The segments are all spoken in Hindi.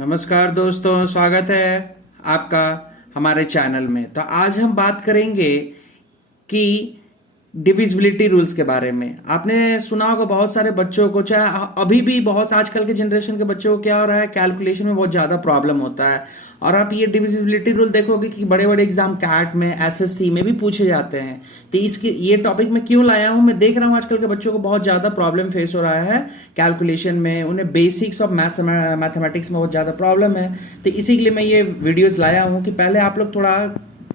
नमस्कार दोस्तों, स्वागत है आपका हमारे चैनल में। तो आज हम बात करेंगे कि डिविजिबिलिटी रूल्स के बारे में। आपने सुना होगा बहुत सारे बच्चों को, चाहे अभी भी बहुत आजकल के जनरेशन के बच्चों को क्या हो रहा है, कैलकुलेशन में बहुत ज्यादा प्रॉब्लम होता है। और आप ये डिविजिबिलिटी रूल देखोगे कि बड़े बड़े एग्जाम कैट में, एसएससी में भी पूछे जाते हैं। तो इसके ये टॉपिक मैं क्यों लाया हूं, मैं देख रहा हूं आजकल के बच्चों को बहुत ज्यादा प्रॉब्लम फेस हो रहा है कैलकुलेशन में। उन्हें बेसिक्स ऑफ मैथमेटिक्स में बहुत ज्यादा प्रॉब्लम है। तो इसी के लिए मैं ये वीडियोस लाया हूं कि पहले आप लोग थोड़ा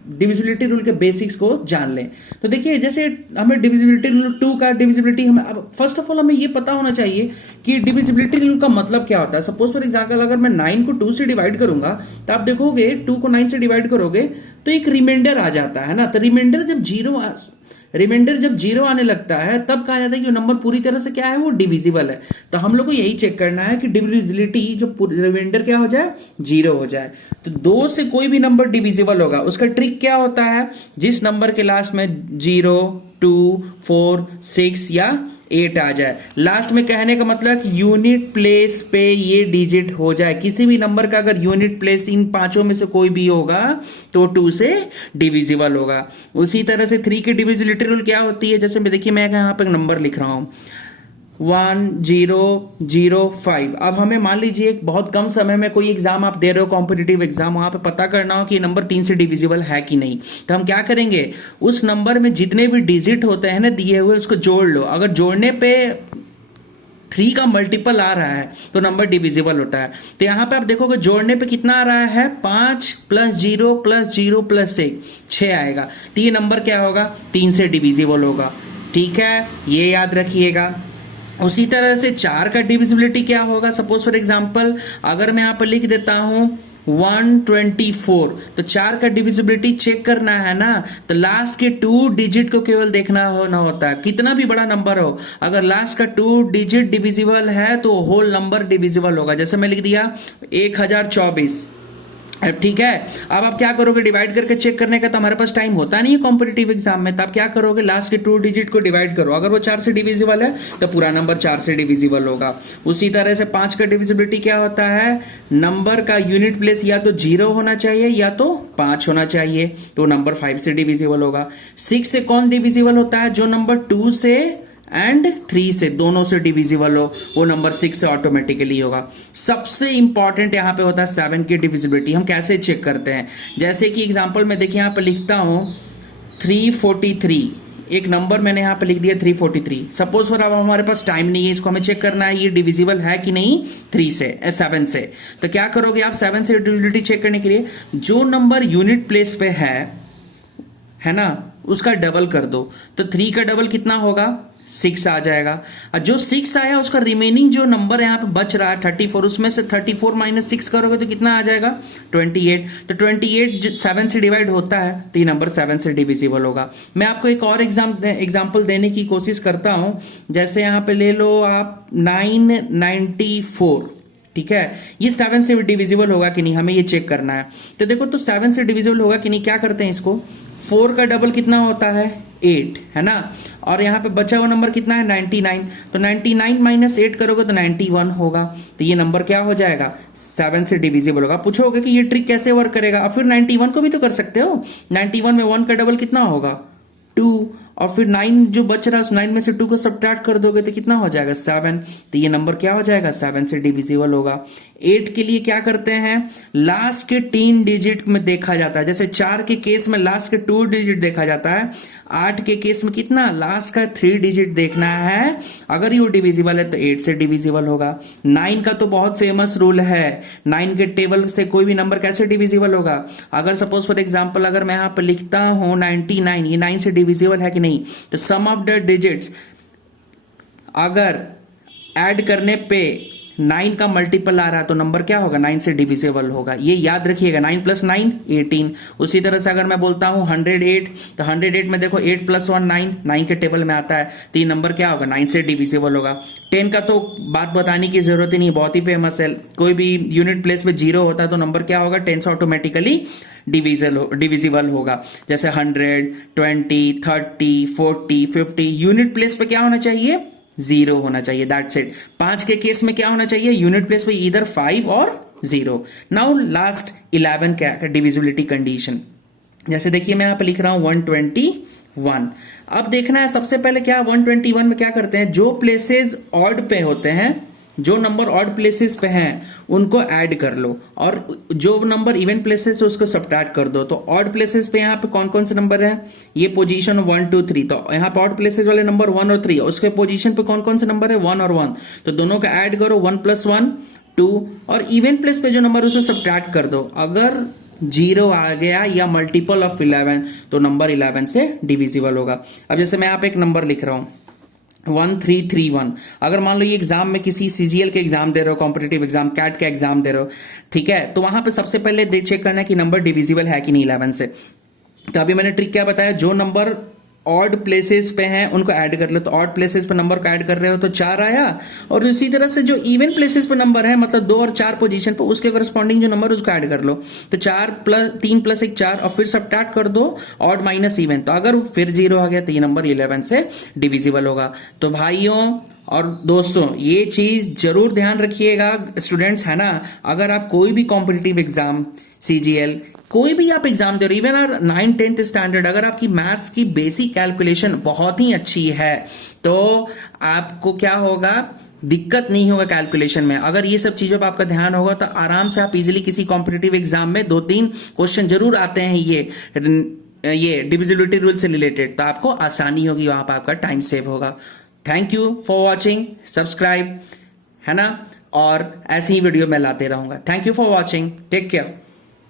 डिविजिबिलिटी रूल के बेसिक्स को जान लें। तो देखिए, जैसे हमें डिविजिबिलिटी रूल 2 का डिविजिबिलिटी, हमें अब फर्स्ट ऑफ ऑल हमें ये पता होना चाहिए कि डिविजिबिलिटी रूल का मतलब क्या होता है। सपोज फॉर एग्जांपल, अगर मैं 9 को 2 से डिवाइड करूंगा तो आप देखोगे 2 को 9 से डिवाइड करोगे तो एक रिमाइंडर आ जाता है ना। तो रिमाइंडर जब जीरो आने लगता है तब कहा जाता है कि नंबर पूरी तरह से क्या है, वो डिविजिबल है। तो हम लोग को यही चेक करना है कि डिविजिबिलिटी जो रिमाइंडर क्या हो जाए, जीरो हो जाए। तो 2 से कोई भी नंबर डिविजिबल होगा, उसका ट्रिक क्या होता है, जिस नंबर के लास्ट में 0, 2, 4, 6 या 8 आ जाए। लास्ट में कहने का मतलब यूनिट प्लेस पे ये डिजिट हो जाए। किसी भी नंबर का अगर यूनिट प्लेस इन पांचों में से कोई भी होगा तो 2 से डिविजिबल होगा। उसी तरह से 3 की डिविजिबिलिटी रूल क्या होती है, जैसे देखिए मैं यहां पे नंबर लिख रहा हूं 1005। अब हमें मान लीजिए बहुत कम समय में कोई एग्जाम आप दे रहे हो, कॉम्पिटिटिव एग्जाम, वहां पे पता करना हो कि ये नंबर 3 से डिविजिबल है कि नहीं। तो हम क्या करेंगे, उस नंबर में जितने भी डिजिट होते हैं ना दिए हुए, उसको जोड़ लो। अगर जोड़ने पे 3 का मल्टीपल आ रहा है तो नंबर डिविजिबल होता है। तो यहां पे आप देखोगे जोड़ने पे कितना आ रहा है, 5 + 0 + 0 + 1, 6 आएगा। तो ये नंबर क्या होगा, 3 से डिविजिबल होगा। ठीक है, ये याद रखिएगा। उसी तरह से 4 का डिविजिबिलिटी क्या होगा, सपोज फॉर एग्जांपल अगर मैं यहां पर लिख देता हूं 124, तो 4 का डिविजिबिलिटी चेक करना है ना, तो लास्ट के 2 डिजिट को केवल देखना होना होता है। कितना भी बड़ा नंबर हो, अगर लास्ट का 2 डिजिट डिविजिबल है तो होल नंबर डिविजिबल होगा। जैसे मैं लिख दिया 1024। ठीक है, अब आप क्या करोगे, डिवाइड करके चेक करने का तो हमारे पास टाइम होता नहीं है कॉम्पिटिटिव एग्जाम में। तो आप क्या करोगे, लास्ट के 2 डिजिट को डिवाइड करो। अगर वो 4 से डिविजिबल है तो पूरा नंबर 4 से डिविजिबल होगा। उसी तरह से 5 का डिविजिबिलिटी क्या होता है, नंबर का यूनिट प्लेस या तो 0 होना चाहिए या तो 5 होना चाहिए, तो नंबर 5 से डिविजिबल होगा। 6 से कौन डिविजिबल होता है, जो नंबर 2 से एंड 3 से दोनों से डिविजिबल हो, वो नंबर 6 से ऑटोमेटिकली होगा। सबसे इंपॉर्टेंट यहां पे होता है 7 की डिविजिबिलिटी। हम कैसे चेक करते हैं, जैसे कि एग्जांपल में देखिए यहां पे लिखता हूं 343, एक नंबर मैंने यहां पे लिख दिया 343। सपोज फॉर अब हमारे पास टाइम नहीं है, इसको हमें चेक करना है ये डिविजिबल है कि नहीं 7 से। तो क्या करोगे आप 7 से डिविजिबिलिटी चेक करने के लिए, जो नंबर यूनिट प्लेस पे है ना, उसका डबल कर दो। तो 3 का डबल कितना होगा, 6 आ जाएगा। और जो 6 आया उसका रिमेनिंग जो नंबर यहां पे बच रहा है 34, उसमें से 34 - 6 करोगे तो कितना आ जाएगा, 28। तो 28 7 से डिवाइड होता है तो ये नंबर 7 से डिविजिबल होगा। मैं आपको एक और एग्जांपल देने की कोशिश करता हूं। जैसे यहां पे ले लो आप 994। ठीक है, ये 7 से डिविजिबल होगा कि नहीं, हमें ये चेक करना है। तो देखो, तो 7 से डिविजिबल होगा कि नहीं, क्या करते हैं इसको, 4 का डबल कितना होता है, 8 है ना, और यहां पे बचा हुआ नंबर कितना है, 99। तो 99 - 8 करोगे तो 91 होगा। तो ये नंबर क्या हो जाएगा, 7 से डिविजिबल होगा। पूछोगे कि ये ट्रिक कैसे वर्क करेगा, अब फिर 91 को भी तो कर सकते हो। 91 में 1 का डबल कितना होगा, 2, और फिर 9 जो बच रहा है उस 9 में से 2 को सब्ट्रैक्ट कर दोगे तो कितना हो जाएगा, 7। तो ये नंबर क्या हो जाएगा, 7 से डिविजिबल होगा। 8 के लिए क्या करते हैं, लास्ट के 3 डिजिट में देखा जाता है। जैसे 4 के केस में लास्ट के 2 डिजिट देखा जाता है, 8 के केस में कितना, लास्ट का 3 डिजिट देखना है। अगर ये डिविजिबल है तो 8 से डिविजिबल होगा। 9 का तो बहुत फेमस रूल है, 9 के टेबल से कोई भी नंबर कैसे डिविजिबल होगा। अगर सपोज फॉर एग्जांपल अगर मैं यहां पर लिखता हूं 99, ये 9 से डिविजिबल है कि नहीं, तो सम ऑफ द डिजिट्स अगर ऐड करने पे 9 का मल्टीपल आ रहा है तो नंबर क्या होगा, 9 से डिविजिबल होगा। ये याद रखिएगा, 9 + 9 18। उसी तरह से अगर मैं बोलता हूं 108, तो 108 में देखो 8 + 1 9, 9 के टेबल में आता है, तो ये नंबर क्या होगा, 9 से डिविजिबल होगा। 10 का तो बात बताने की जरूरत ही नहीं, बहुत ही फेमस है। कोई भी यूनिट प्लेस पे 0 होता है तो नंबर क्या होगा, 10 से ऑटोमेटिकली डिविजिबल होगा। जैसे 100, 20, 30, 40, 50, यूनिट प्लेस पे क्या होना चाहिए, 0 होना चाहिए, दैट्स इट। 5 के केस में क्या होना चाहिए, यूनिट प्लेस पे इधर 5 और 0। नाउ लास्ट 11 क्या डिविजिबिलिटी कंडीशन, जैसे देखिए मैं यहाँ पे लिख रहा हूं 121। अब देखना है सबसे पहले क्या 121 में क्या करते हैं, जो प्लेसेस ऑड पे होते हैं, जो नंबर ऑड प्लेसेस पे हैं उनको ऐड कर लो और जो नंबर इवन प्लेसेस है उसको सब्ट्रैक्ट कर दो। तो ऑड प्लेसेस पे यहाँ पे कौन कौन से नंबर है, ये पोजीशन 1 2 3, तो यहाँ पे ऑड प्लेसेस वाले नंबर 1 और 3, उसके पोजीशन पे कौन कौन से नंबर है 1 और 1, तो दोनों का ऐड करो 1 + 1 2, और इवन प्लेस पे जो नंबर उसे सब्ट्रैक्ट कर दो। अगर 0 आ गया या मल्टीपल ऑफ 11 तो नंबर 11 से डिविजिबल होगा। अब जैसे मैं यहाँ पे एक नंबर लिख रहा हूं 1331, अगर मान लो ये एग्जाम में किसी सीजीएल के एग्जाम दे रहे हो, कॉम्पिटिटिव एग्जाम, कैट का एग्जाम दे रहे हो, ठीक है, तो वहां पे सबसे पहले चेक करना है कि नंबर डिविजिबल है कि नहीं 11 से। तो अभी मैंने ट्रिक क्या बताया, जो नंबर ऑड प्लेसेस पे हैं उनको ऐड कर लो, तो ऑड प्लेसेस पे नंबर को ऐड कर रहे हो तो 4 आया, और इसी तरह से जो इवन प्लेसेस पे नंबर है मतलब 2 और 4 पोजीशन पे उसके करस्पॉन्डिंग जो नंबर उसको ऐड कर लो, तो 3 + 1 4, और फिर सब्ट्रैक्ट कर दो ऑड माइनस इवन, तो अगर फिर 0 आ गया तो ये नंबर 11 से डिविजिबल होगा। तो भाइयों और दोस्तों ये चीज जरूर ध्यान रखिएगा स्टूडेंट्स, है ना, अगर आप कोई भी कॉम्पिटिटिव एग्जाम, सीजीएल, कोई भी आप एग्जाम दे रहे हो, इवन और 9th-10th स्टैंडर्ड, अगर आपकी मैथ्स की बेसिक कैलकुलेशन बहुत ही अच्छी है तो आपको क्या होगा, दिक्कत नहीं होगा कैलकुलेशन में। अगर ये सब चीजों पर आपका ध्यान होगा तो आराम से आप इजीली किसी कॉम्पिटिटिव एग्जाम में 2-3 क्वेश्चन जरूर आते हैं ये डिविजिबिलिटी रूल से रिलेटेड, तो आपको आसानी होगी, वहां पर आपका टाइम सेव होगा। Thank you for watching, subscribe, है ना, और ऐसी ही वीडियो मैं लाते रहूंगा। Thank you for watching, take care.